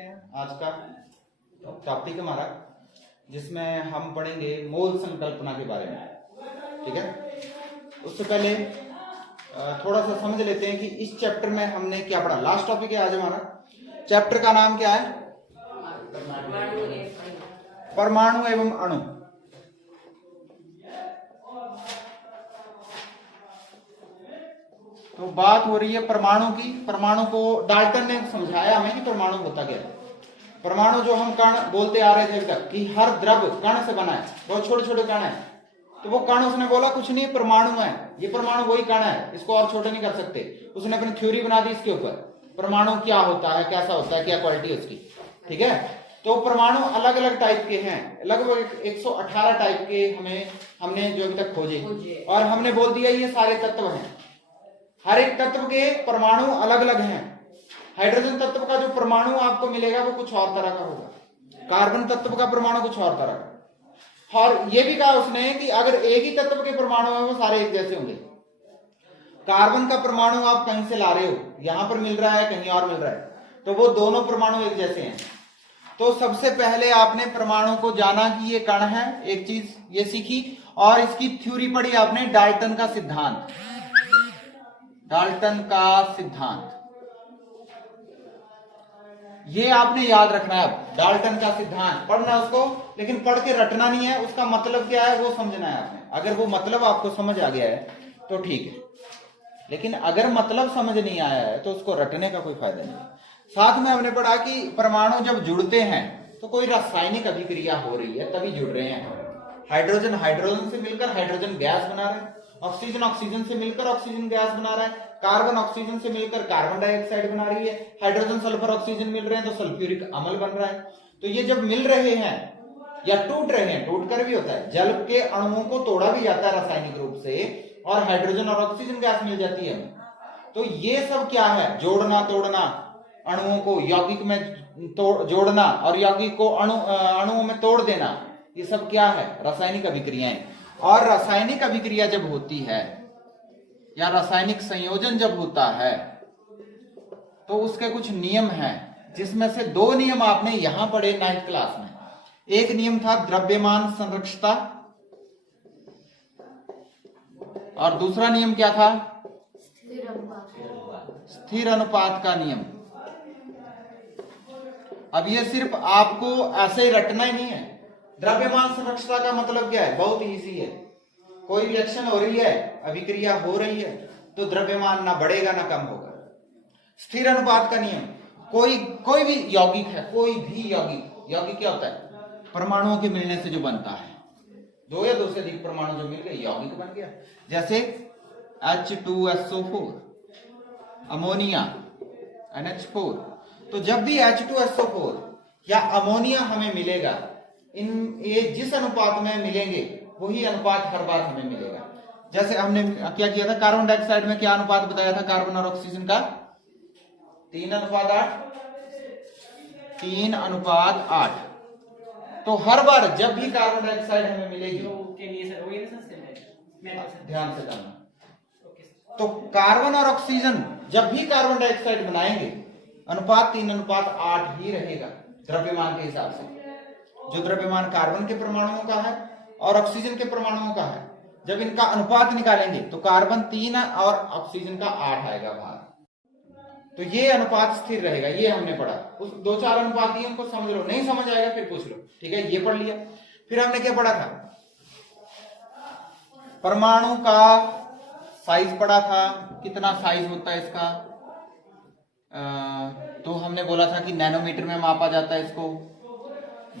करते हैं आज का टॉपिक हमारा, जिसमें हम पढ़ेंगे मोल संकल्पना के बारे में। ठीक है, उससे पहले थोड़ा सा समझ लेते हैं कि इस चैप्टर में हमने क्या पढ़ा। लास्ट टॉपिक है आज हमारा। चैप्टर का नाम क्या है? परमाणु एवं अणु। तो बात हो रही है परमाणु की। परमाणु को डाल्टन ने समझाया हमें कि परमाणु होता क्या है। परमाणु जो हम कण बोलते आ रहे थे अभी तक कि हर द्रव कण से बना है, बहुत छोटे छोटे कण है। तो वो कण उसने बोला कुछ नहीं, परमाणु है, ये परमाणु वही कण है, इसको और छोटे नहीं कर सकते। उसने अपनी थ्योरी बना दी इसके ऊपर, परमाणु क्या होता है, कैसा होता है, क्या क्वालिटी है उसकी। ठीक है, तो परमाणु अलग अलग टाइप के हैं, लगभग 118 टाइप के हमने जो अभी तक खोजे, और हमने बोल दिया ये सारे तत्व हैं। हर एक तत्व के परमाणु अलग अलग हैं। हाइड्रोजन तत्व का जो परमाणु आपको मिलेगा वो कुछ और तरह का होगा, कार्बन तत्व का परमाणु कुछ और तरह का। और ये भी कहा उसने कि अगर एक ही तत्व के परमाणु है वो सारे एक जैसे होंगे। कार्बन का परमाणु आप कहीं से ला रहे हो, यहां पर मिल रहा है, कहीं और मिल रहा है, तो वो दोनों परमाणु एक जैसे हैं। तो सबसे पहले आपने परमाणु को जाना कि ये कण है, एक चीज ये सीखी, और इसकी थ्योरी पढ़ी आपने, डाल्टन का सिद्धांत। डाल्टन का सिद्धांत ये आपने याद रखना है। डाल्टन का सिद्धांत पढ़ना उसको, लेकिन पढ़ के रटना नहीं है, उसका मतलब क्या है वो समझना है आपने। अगर वो मतलब आपको समझ आ गया है तो ठीक है, लेकिन अगर मतलब समझ नहीं आया है तो उसको रटने का कोई फायदा नहीं। साथ में हमने पढ़ा कि परमाणु जब जुड़ते हैं तो कोई रासायनिक अभिक्रिया हो रही है तभी जुड़ रहे हैं। हाइड्रोजन हाइड्रोजन से मिलकर हाइड्रोजन गैस बना रहे हैं, ऑक्सीजन ऑक्सीजन से मिलकर ऑक्सीजन गैस बना रहा है, कार्बन ऑक्सीजन से मिलकर कार्बन डाइऑक्साइड बना रही है, हाइड्रोजन सल्फर ऑक्सीजन मिल रहे हैं तो सल्फ्यूरिक अम्ल बन रहा है। तो ये जब मिल रहे हैं या टूट रहे हैं, टूट कर भी होता है, जल के अणुओं को तोड़ा भी जाता है रासायनिक रूप से, और हाइड्रोजन और ऑक्सीजन गैस मिल जाती है। तो ये सब क्या है? जोड़ना तोड़ना, अणुओं को यौगिक में जोड़ना और यौगिक को अणुओं में तोड़ देना, ये सब क्या है? रासायनिक अभिक्रियाएं। और रासायनिक अभिक्रिया जब होती है या रासायनिक संयोजन जब होता है तो उसके कुछ नियम हैं, जिसमें से 2 नियम आपने यहां पढ़े 9th क्लास में। एक नियम था द्रव्यमान संरक्षता, और दूसरा नियम क्या था? स्थिर अनुपात का नियम। अब ये सिर्फ आपको ऐसे ही रटना ही नहीं है। द्रव्यमान संरक्षता का मतलब क्या है? बहुत इजी है। कोई रिएक्शन हो रही है, अभिक्रिया हो रही है, तो द्रव्यमान ना बढ़ेगा ना कम होगा। स्थिर अनुपात का नियम, कोई भी यौगिक है, कोई भी यौगिक क्या होता है? परमाणुओं के मिलने से जो बनता है, 2 या 2 से अधिक परमाणु जो मिल गए यौगिक बन गया। जैसे H2SO4, अमोनिया NH4। तो जब भी H2SO4 या अमोनिया हमें मिलेगा, ये जिस अनुपात में मिलेंगे वही अनुपात हर बार हमें मिलेगा। जैसे हमने क्या किया था, कार्बन डाइऑक्साइड में क्या अनुपात बताया था कार्बन और ऑक्सीजन का? 3:8। 3:8। तो हर बार जब भी कार्बन डाइऑक्साइड हमें मिलेगी, ध्यान से करना, तो कार्बन और ऑक्सीजन जब भी कार्बन डाइऑक्साइड बनाएंगे, अनुपात 3:8 ही रहेगा द्रव्यमान के हिसाब से। जो द्रव्यमान कार्बन के परमाणुओं का है और ऑक्सीजन के परमाणुओं का है, जब इनका अनुपात निकालेंगे तो कार्बन 3 और ऑक्सीजन का 8 आएगा बाहर। तो ये अनुपात स्थिर रहेगा। ये हमने पढ़ा। उस 2-4 अनुपात ही हमको समझ लो, नहीं समझ आएगा फिर पूछ लो। ठीक है, ये पढ़ लिया। फिर हमने क्या पढ़ा था? परमाणु का साइज पढ़ा था, कितना साइज होता है इसका। तो हमने बोला था कि नैनोमीटर में मापा जाता है इसको।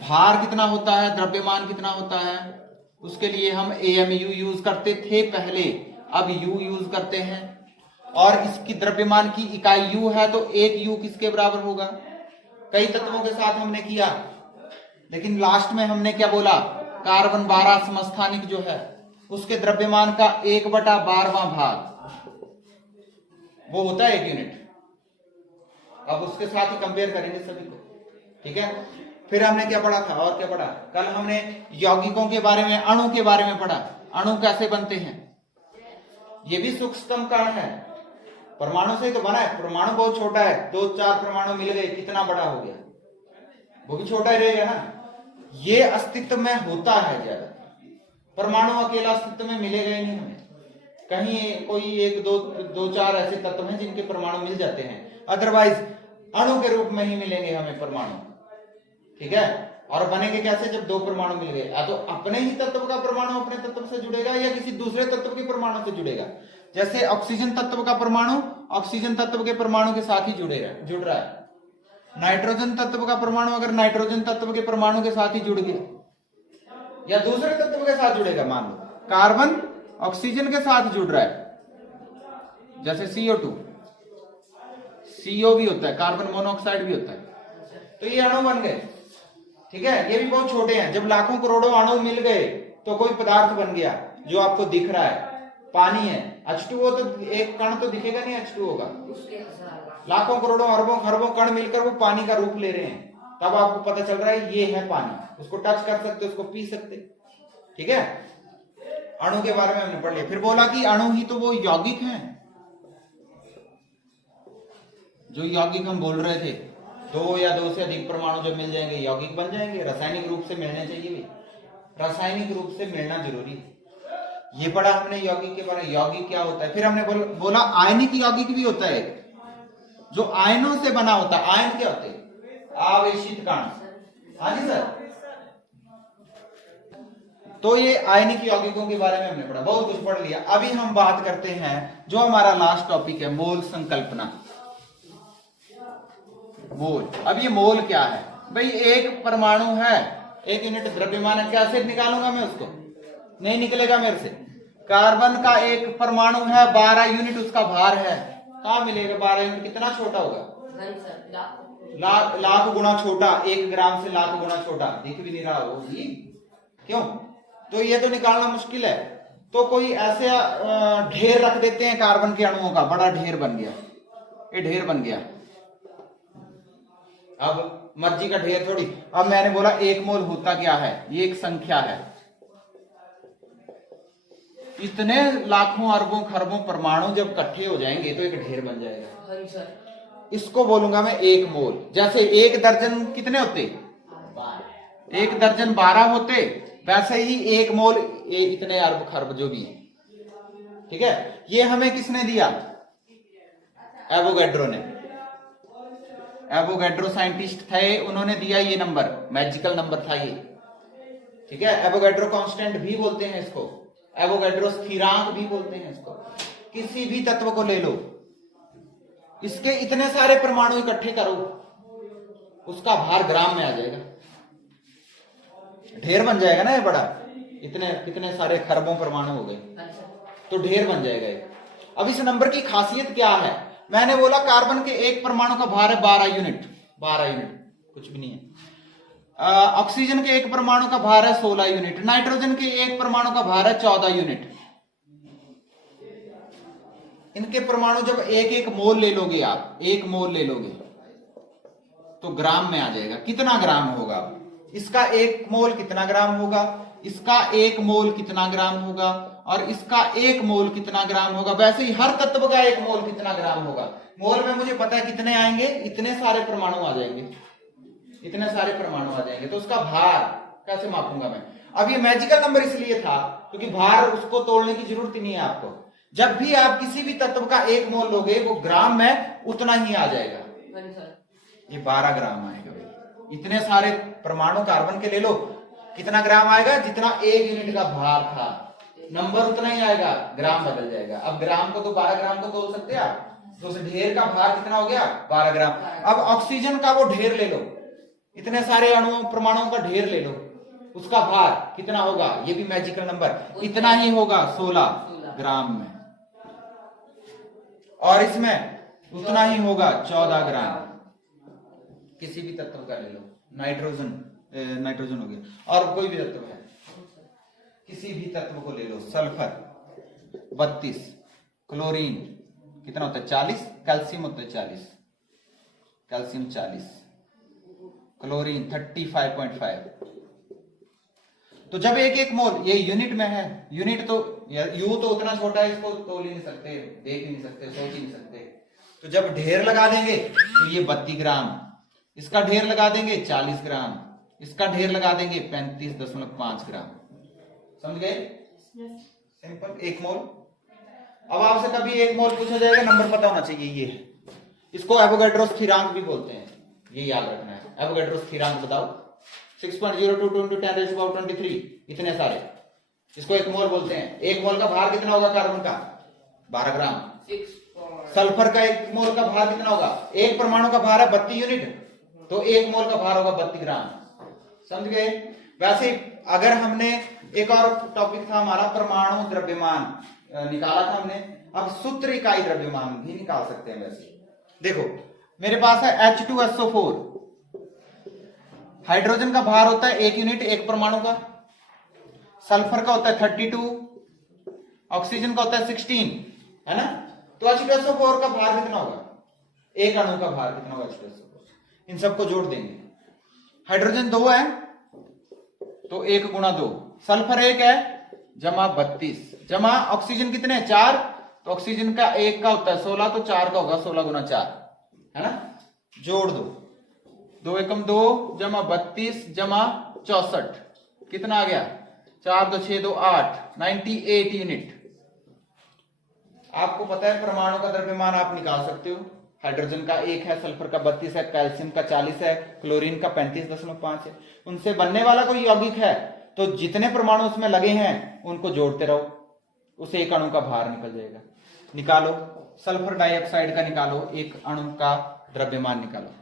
भार कितना होता है, द्रव्यमान कितना होता है, उसके लिए हम AMU यूज करते थे पहले, अब U यूज करते हैं। और इसकी द्रव्यमान की इकाई U है, तो 1 U किसके बराबर होगा? कई तत्वों के साथ हमने किया, लेकिन लास्ट में हमने क्या बोला? कार्बन 12 समस्थानिक जो है उसके द्रव्यमान का 1/12वां भाग वो होता है 1 यूनिट। अब उसके साथ ही कंपेयर करेंगे सभी को। ठीक है, फिर हमने क्या पढ़ा था और क्या पढ़ा? कल हमने यौगिकों के बारे में, अणु के बारे में पढ़ा। अणु कैसे बनते हैं? ये भी सूक्ष्मतम कण है, परमाणु से ही तो बना है। परमाणु बहुत छोटा है, 2-4 परमाणु मिल गए, कितना बड़ा हो गया। वो भी छोटा ही रहेगा ना। ये अस्तित्व में होता है ज्यादा, परमाणु अकेला अस्तित्व में मिलेगा ही नहीं हमें। कहीं कोई एक दो चार ऐसे तत्व हैं जिनके परमाणु मिल जाते हैं, अदरवाइज अणु के रूप में ही मिलेंगे हमें परमाणु। ठीक है, और बनेंगे कैसे? जब दो परमाणु मिल गए, या तो अपने ही तत्व का परमाणु अपने तत्व से जुड़ेगा या किसी दूसरे तत्व के परमाणु से जुड़ेगा। जैसे ऑक्सीजन तत्व का परमाणु ऑक्सीजन तत्व के परमाणु के साथ ही जुड़ रहा है। नाइट्रोजन तत्व का परमाणु अगर नाइट्रोजन तत्व के परमाणु के साथ ही जुड़ गया या दूसरे तत्व के साथ जुड़ेगा, मान लो कार्बन ऑक्सीजन के साथ जुड़ रहा है, जैसे CO2, CO भी होता है, कार्बन मोनोऑक्साइड भी होता है, तो ये अणु बन गए। ठीक है, ये भी बहुत छोटे हैं। जब लाखों करोड़ों अणु मिल गए तो कोई पदार्थ बन गया जो आपको दिख रहा है, पानी है। H2O तो एक कण तो दिखेगा नहीं, H2O का लाखों करोड़ों अरबों खरबों कण मिलकर वो पानी का रूप ले रहे हैं, तब आपको पता चल रहा है ये है पानी। उसको टच कर सकते, उसको पी सकते। ठीक है, अणु के बारे में हमने पढ़ लिया। फिर बोला कि अणु ही तो वो यौगिक हैं जो यौगिक हम बोल रहे थे, दो या दो से अधिक परमाणु जब मिल जाएंगे यौगिक बन जाएंगे। रासायनिक रूप से मिलने चाहिए भी, रासायनिक रूप से मिलना जरूरी है। ये पढ़ा हमने यौगिक के बारे में, यौगिक क्या होता है। फिर हमने बोला आयनिक यौगिक भी होता है जो आयनों से बना होता है। आयन क्या होते हैं? आवेशित कण। हाँ जी सर, तो ये आयनिक यौगिकों के बारे में हमने पढ़ा, बहुत कुछ पढ़ लिया। अभी हम बात करते हैं जो हमारा लास्ट टॉपिक है, मोल संकल्पना। मोल। अब ये मोल क्या है भाई? एक परमाणु है, एक यूनिट द्रव्यमान है, कैसे निकालूंगा मैं उसको? नहीं निकलेगा मेरे से। कार्बन का एक परमाणु है, 12 यूनिट उसका भार है, कहां मिलेगा 12 यूनिट? कितना छोटा होगा? लाख गुना छोटा, 1 ग्राम से लाख गुना छोटा, दिख भी नहीं रहा हो जी। क्यों? तो ये तो निकालना मुश्किल है। तो कोई ऐसे ढेर रख देते हैं कार्बन के अणुओं का, बड़ा ढेर बन गया, ये ढेर बन गया। अब मर्जी का ढेर थोड़ी। अब मैंने बोला एक मोल होता क्या है? ये एक संख्या है। इतने लाखों अरबों खरबों परमाणु जब इकट्ठे हो जाएंगे तो एक ढेर बन जाएगा। इसको बोलूंगा मैं एक मोल। जैसे 1 दर्जन कितने होते? 1 दर्जन 12 होते, वैसे ही एक मोल इतने अरब खरब जो भी है। ठीक है, ये हमें किसने दिया? एवोगैड्रो ने। एवोगैड्रो साइंटिस्ट थे, उन्होंने दिया ये नंबर, मैजिकल नंबर था ये। ठीक है, एवोगैड्रो कांस्टेंट भी बोलते हैं इसको, एवोगैड्रो स्थिरांक भी बोलते हैं इसको। किसी भी तत्व को ले लो, इसके इतने सारे परमाणु इकट्ठे करो, उसका भार ग्राम में आ जाएगा, ढेर बन जाएगा ना ये बड़ा। इतने कितने सारे खरबों परमाणु हो गए तो ढेर बन जाएगा। अब इस नंबर की खासियत क्या है? मैंने बोला कार्बन के एक परमाणु का भार है 12 यूनिट, 12 यूनिट कुछ भी नहीं है। ऑक्सीजन के एक परमाणु का भार है 16 यूनिट, नाइट्रोजन के एक परमाणु का भार है 14 यूनिट। इनके परमाणु जब एक एक मोल ले लोगे आप, एक मोल ले लोगे तो ग्राम में आ जाएगा। कितना ग्राम होगा? इसका एक मोल कितना ग्राम होगा, इसका एक मोल कितना ग्राम होगा, और इसका एक मोल कितना ग्राम होगा। वैसे ही हर तत्व का एक मोल कितना ग्राम होगा। मोल में मुझे पता है कितने आएंगे, इतने सारे परमाणु आ जाएंगे, इतने सारे परमाणु आ जाएंगे। तो उसका भार कैसे मापूंगा मैं? अब ये मैजिकल नंबर इसलिए था क्योंकि भार उसको तोड़ने की जरूरत ही नहीं है आपको। जब भी आप किसी भी तत्व का एक मोल लोगे वो ग्राम में उतना ही आ जाएगा। ये 12 ग्राम आएगा भाई। इतने सारे परमाणु कार्बन के ले लो, कितना ग्राम आएगा? जितना 1 यूनिट का भार था, नंबर उतना ही आएगा, ग्राम बदल जाएगा। अब ग्राम को तो 12 ग्राम को तोल सकते हैं आप, तो उस ढेर का भार कितना हो गया? 12 ग्राम। अब ऑक्सीजन का वो ढेर ले लो, इतने सारे अणुओं परमाणुओं का ढेर ले लो, उसका भार कितना होगा? ये भी मैजिकल नंबर, इतना ही होगा 16 ग्राम में। और इसमें उतना ही होगा 14 ग्राम। किसी भी तत्व का ले लो, नाइट्रोजन हो गया, और कोई भी तत्व है, किसी भी तत्व को ले लो। सल्फर 32, क्लोरीन कितना होता है? 40, कैल्शियम होता है 40, कैल्शियम 40, क्लोरीन 35.5। तो जब एक एक मोल, ये यूनिट में है, यूनिट तो यू तो उतना छोटा है, इसको तोल ही नहीं सकते, देख ही नहीं सकते, सोच ही नहीं सकते। तो जब ढेर लगा देंगे तो ये 32 ग्राम, इसका ढेर लगा देंगे 40 ग्राम, इसका ढेर लगा देंगे 35.5 ग्राम। समझ गए? सिंपल। 1 मोल। अब आपसे कभी 1 मोल पूछा जाएगा, नंबर पता होना चाहिए। ये है, इसको एवोगैड्रो स्थिरांक भी बोलते हैं, ये याद रखना है। एवोगैड्रो स्थिरांक बताओ। 6.02 × 10⁻23 इतने सारे, इसको 1 मोल बोलते हैं। 1 मोल का भार कितना होगा कार्बन का? 12 ग्राम। सल्फर का 1 मोल का भार कितना होगा? एक परमाणु का भार है 32 यूनिट, तो 1 मोल का भार होगा 32 ग्राम। समझ गए? वैसे अगर हमने एक और टॉपिक था हमारा परमाणु द्रव्यमान निकाला था हमने, अब सूत्र इकाई द्रव्यमान भी निकाल सकते हैं। वैसे देखो मेरे पास है H2SO4, हाइड्रोजन का भार होता है 1 यूनिट एक परमाणु का, सल्फर का होता है 32, ऑक्सीजन का होता है 16, है ना? तो H2SO4 का भार कितना होगा? एक अणु का भार कितना होगा H2SO4? इन सबको जोड़ देंगे। हाइड्रोजन 2 है तो 1 × 2, सल्फर 1 है जमा 32, जमा ऑक्सीजन कितने हैं? 4, तो ऑक्सीजन का 1 का होता है 16, तो 4 का होगा 16 × 4, है ना? जोड़ दो, 2 एकम 2 जमा 32 जमा 64, कितना आ गया? 4 2 6 2 8, 98 यूनिट। आपको पता है परमाणु का द्रव्यमान आप निकाल सकते हो। हाइड्रोजन का 1 है, सल्फर का 32 है, कैल्शियम का 40 है, क्लोरीन का 35.5 है। उनसे बनने वाला कोई यौगिक है तो जितने परमाणु उसमें लगे हैं उनको जोड़ते रहो, उसे एक अणु का भार निकल जाएगा। निकालो, सल्फर डाइऑक्साइड का निकालो, एक अणु का द्रव्यमान निकालो।